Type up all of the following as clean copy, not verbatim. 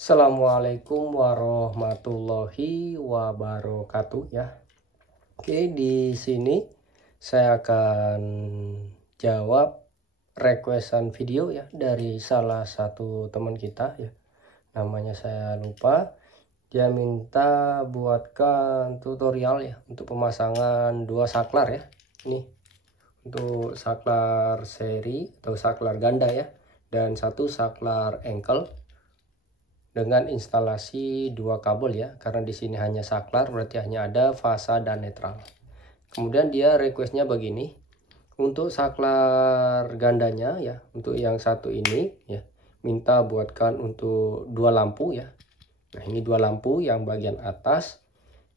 Assalamualaikum warahmatullahi wabarakatuh ya. Oke, di sini saya akan jawab requestan video ya dari salah satu teman kita ya. Namanya saya lupa. Dia minta buatkan tutorial ya untuk pemasangan dua saklar ya. Ini untuk saklar seri atau saklar ganda ya, dan satu saklar engkel dengan instalasi dua kabel ya, karena di sini hanya saklar berarti hanya ada fasa dan netral. Kemudian dia requestnya begini, untuk saklar gandanya ya, untuk yang satu ini ya, minta buatkan untuk dua lampu ya. Nah, ini dua lampu yang bagian atas,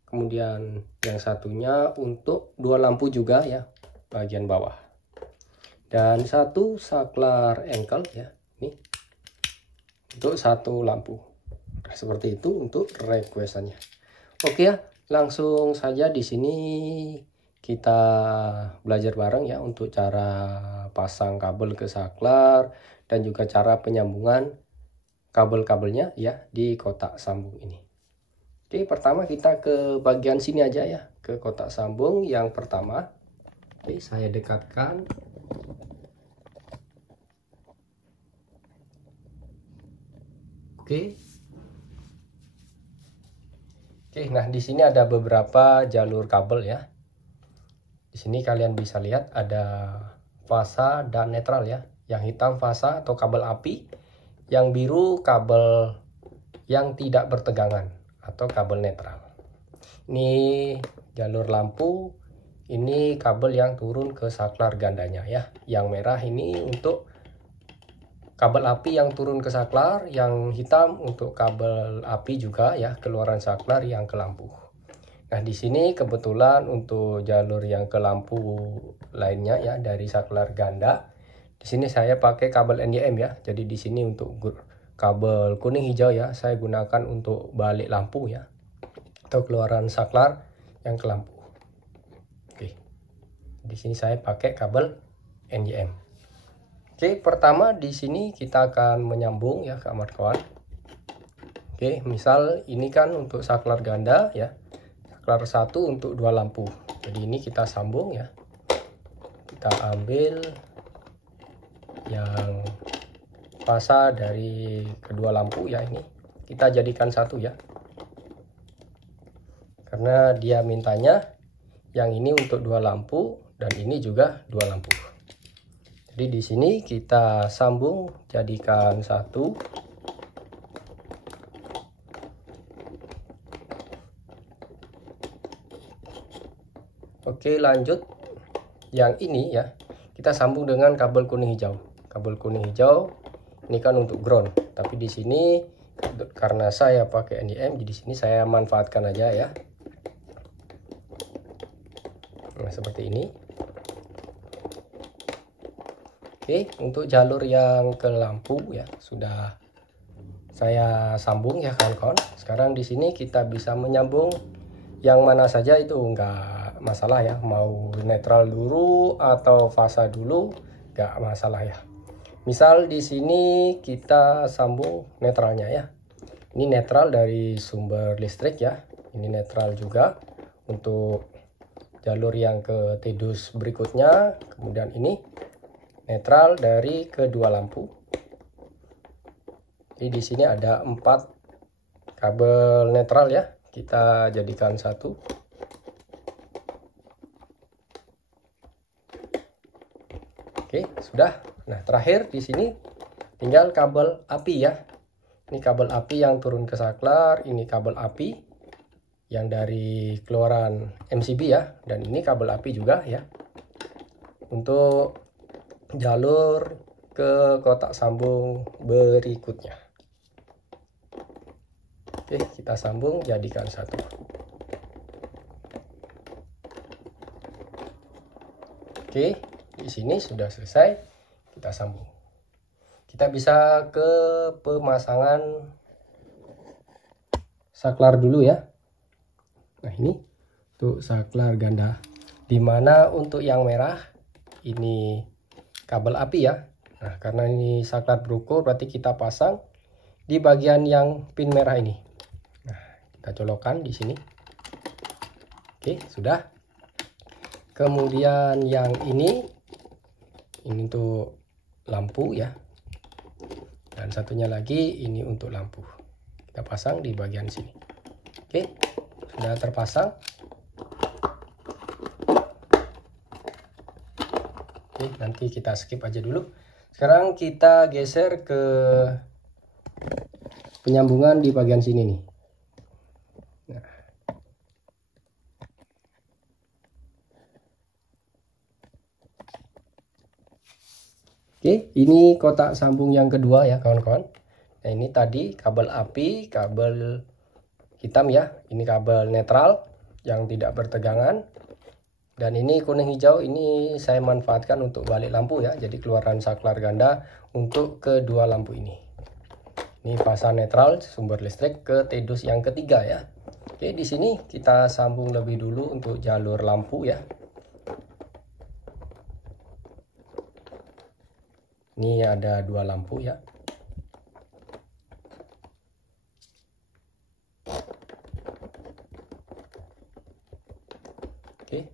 kemudian yang satunya untuk dua lampu juga ya, bagian bawah, dan satu saklar engkel ya, ini untuk satu lampu. Nah, seperti itu untuk requestannya. Oke ya, langsung saja di sini kita belajar bareng ya untuk cara pasang kabel ke saklar dan juga cara penyambungan kabel-kabelnya ya di kotak sambung ini. Oke, pertama kita ke bagian sini aja ya, ke kotak sambung yang pertama. Oke, saya dekatkan. Oke. Nah di sini ada beberapa jalur kabel ya. Di sini kalian bisa lihat ada fasa dan netral ya. Yang hitam fasa atau kabel api, yang biru kabel yang tidak bertegangan atau kabel netral. Ini jalur lampu, ini kabel yang turun ke saklar gandanya ya. Yang merah ini untuk kabel api yang turun ke saklar, yang hitam untuk kabel api juga ya, keluaran saklar yang ke lampu. Nah, di sini kebetulan untuk jalur yang ke lampu lainnya ya dari saklar ganda, di sini saya pakai kabel NDM ya. Jadi di sini untuk kabel kuning hijau ya, saya gunakan untuk balik lampu ya, atau keluaran saklar yang ke lampu. Oke. Di sini saya pakai kabel NDM. Oke, pertama di sini kita akan menyambung ya kawan-kawan. Oke, misal ini kan untuk saklar ganda ya. Saklar satu untuk dua lampu. Jadi ini kita sambung ya. Kita ambil yang fasa dari kedua lampu ya, ini kita jadikan satu ya. Karena dia mintanya yang ini untuk dua lampu dan ini juga dua lampu. Jadi di sini kita sambung jadikan satu. Oke, lanjut yang ini ya, kita sambung dengan kabel kuning hijau. Kabel kuning hijau ini kan untuk ground, tapi di sini karena saya pakai NDM, jadi di sini saya manfaatkan aja ya. Nah, seperti ini. Oke, untuk jalur yang ke lampu ya sudah saya sambung ya kawan-kawan. Sekarang di sini kita bisa menyambung yang mana saja, itu enggak masalah ya, mau netral dulu atau fasa dulu enggak masalah ya. Misal di sini kita sambung netralnya ya. Ini netral dari sumber listrik ya. Ini netral juga untuk jalur yang ke TDUS berikutnya. Kemudian ini netral dari kedua lampu. Jadi di sini ada 4 kabel netral ya, kita jadikan satu. Oke, sudah. Nah, terakhir di sini tinggal kabel api ya. Ini kabel api yang turun ke saklar, ini kabel api yang dari keluaran MCB ya, dan ini kabel api juga ya. Untuk jalur ke kotak sambung berikutnya. Oke, kita sambung jadikan satu. Oke, di sini sudah selesai, kita sambung. Kita bisa ke pemasangan saklar dulu ya. Nah, ini untuk saklar ganda, dimana untuk yang merah ini kabel api ya. Nah, karena ini saklar berukur berarti kita pasang di bagian yang pin merah ini. Nah, kita colokkan di sini. Oke, sudah. Kemudian yang ini untuk lampu ya. Dan satunya lagi ini untuk lampu. Kita pasang di bagian sini. Oke, sudah terpasang. Oke, nanti kita skip aja dulu. Sekarang kita geser ke penyambungan di bagian sini nih. Nah. Oke, ini kotak sambung yang kedua ya kawan-kawan. Nah, ini tadi kabel api, kabel hitam ya. Ini kabel netral yang tidak bertegangan. Dan ini kuning hijau, ini saya manfaatkan untuk balik lampu ya. Jadi keluaran saklar ganda untuk kedua lampu ini. Ini fasa netral sumber listrik ke TDUS yang ketiga ya. Oke, di sini kita sambung lebih dulu untuk jalur lampu ya. Ini ada dua lampu ya. Oke,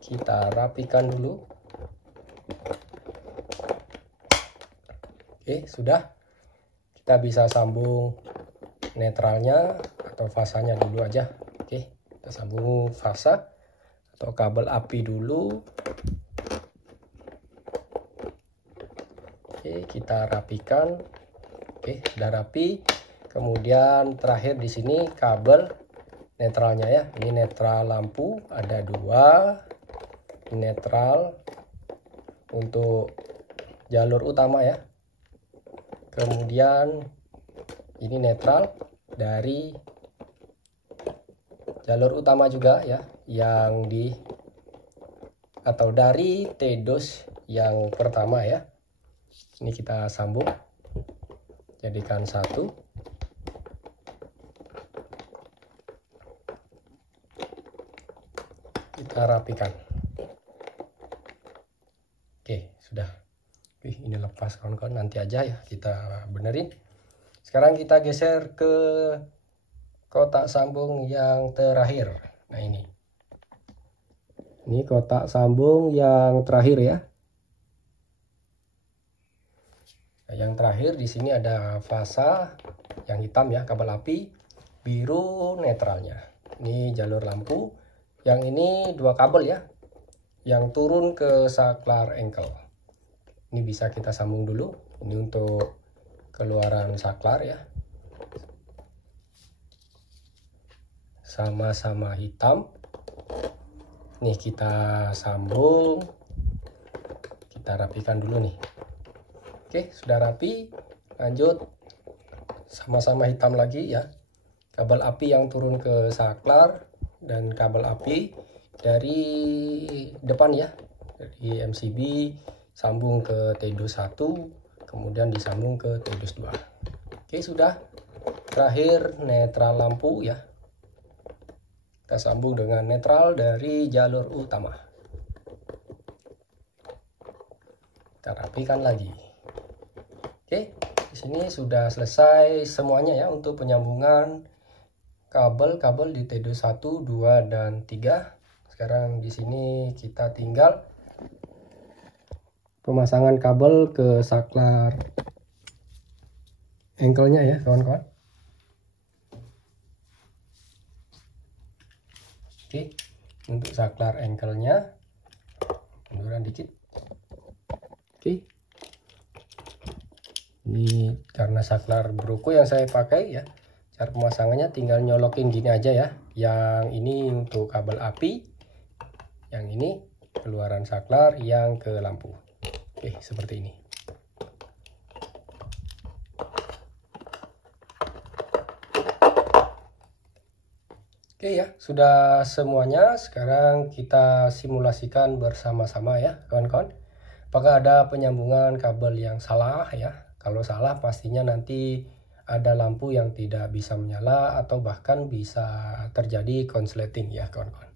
kita rapikan dulu. Oke, sudah. Kita bisa sambung netralnya atau fasanya dulu aja. Oke, kita sambung fasa atau kabel api dulu. Oke, kita rapikan. Oke, sudah rapi. Kemudian terakhir di sini kabel netralnya ya. Ini netral lampu ada dua. Ini netral untuk jalur utama ya. Kemudian ini netral dari jalur utama juga ya, yang di atau dari TDUS yang pertama ya. Ini kita sambung, jadikan satu. Kita rapikan. Oke, sudah. Wih, ini lepas kawan-kawan, nanti aja ya kita benerin. Sekarang kita geser ke kotak sambung yang terakhir. Nah, ini kotak sambung yang terakhir ya. Nah, yang terakhir di sini ada fasa yang hitam ya, kabel api, biru netralnya. Ini jalur lampu. Yang ini dua kabel ya, yang turun ke saklar engkel. Ini bisa kita sambung dulu. Ini untuk keluaran saklar ya. Sama-sama hitam. Nih kita sambung. Kita rapikan dulu nih. Oke, sudah rapi. Lanjut. Sama-sama hitam lagi ya. Kabel api yang turun ke saklar dan kabel api dari depan ya. Dari MCB sambung ke TDUS 1, kemudian disambung ke TDUS 2. Oke, sudah. Terakhir netral lampu ya. Kita sambung dengan netral dari jalur utama. Kita rapikan lagi. Oke, di sini sudah selesai semuanya ya untuk penyambungan kabel-kabel di TDUS 1, 2 dan 3. Sekarang di sini kita tinggal pemasangan kabel ke saklar engkelnya ya kawan-kawan. Oke, untuk saklar engkelnya munduran dikit. Oke, ini karena saklar Bruco yang saya pakai ya. Cara pemasangannya tinggal nyolokin gini aja ya. Yang ini untuk kabel api, yang ini keluaran saklar yang ke lampu. Oke, seperti ini. Oke ya, sudah semuanya. Sekarang kita simulasikan bersama-sama ya kawan-kawan. Apakah ada penyambungan kabel yang salah ya? Kalau salah pastinya nanti ada lampu yang tidak bisa menyala atau bahkan bisa terjadi konsleting ya kawan-kawan.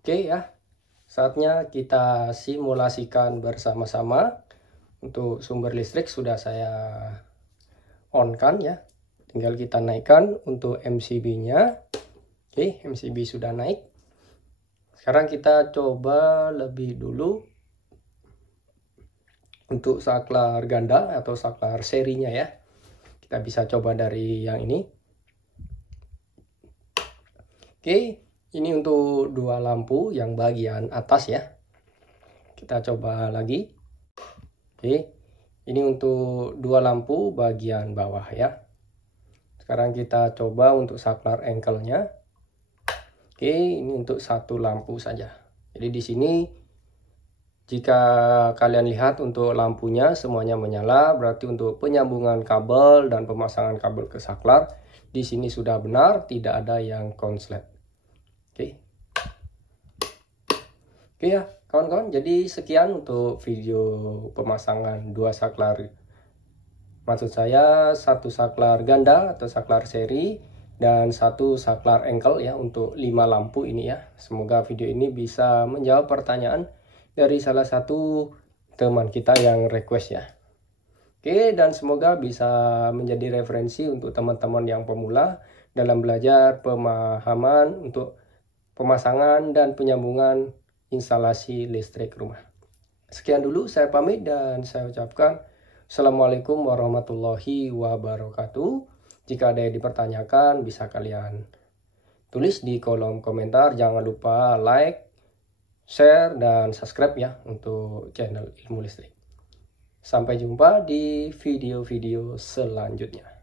Oke ya, saatnya kita simulasikan bersama-sama Untuk sumber listrik sudah saya on kan ya, tinggal kita naikkan untuk MCB-nya. Oke, MCB sudah naik. Sekarang kita coba lebih dulu untuk saklar ganda atau saklar serinya ya. Kita bisa coba dari yang ini. Oke, ini untuk dua lampu yang bagian atas ya. Kita coba lagi. Oke, ini untuk dua lampu bagian bawah ya. Sekarang kita coba untuk saklar engkelnya. Oke, ini untuk satu lampu saja. Jadi di sini jika kalian lihat untuk lampunya semuanya menyala, berarti untuk penyambungan kabel dan pemasangan kabel ke saklar di sini sudah benar, tidak ada yang konslet. Oke. Oke ya, kawan-kawan. Jadi sekian untuk video pemasangan dua saklar. Maksud saya satu saklar ganda atau saklar seri dan satu saklar engkel ya untuk 5 lampu ini ya. Semoga video ini bisa menjawab pertanyaan dari salah satu teman kita yang request ya. Oke, dan semoga bisa menjadi referensi untuk teman-teman yang pemula dalam belajar pemahaman untuk pemasangan dan penyambungan instalasi listrik rumah. Sekian dulu, saya pamit dan saya ucapkan Assalamualaikum warahmatullahi wabarakatuh. Jika ada yang dipertanyakan bisa kalian tulis di kolom komentar. Jangan lupa like, share, dan subscribe ya untuk channel Ilmu Listrik. Sampai jumpa di video-video selanjutnya.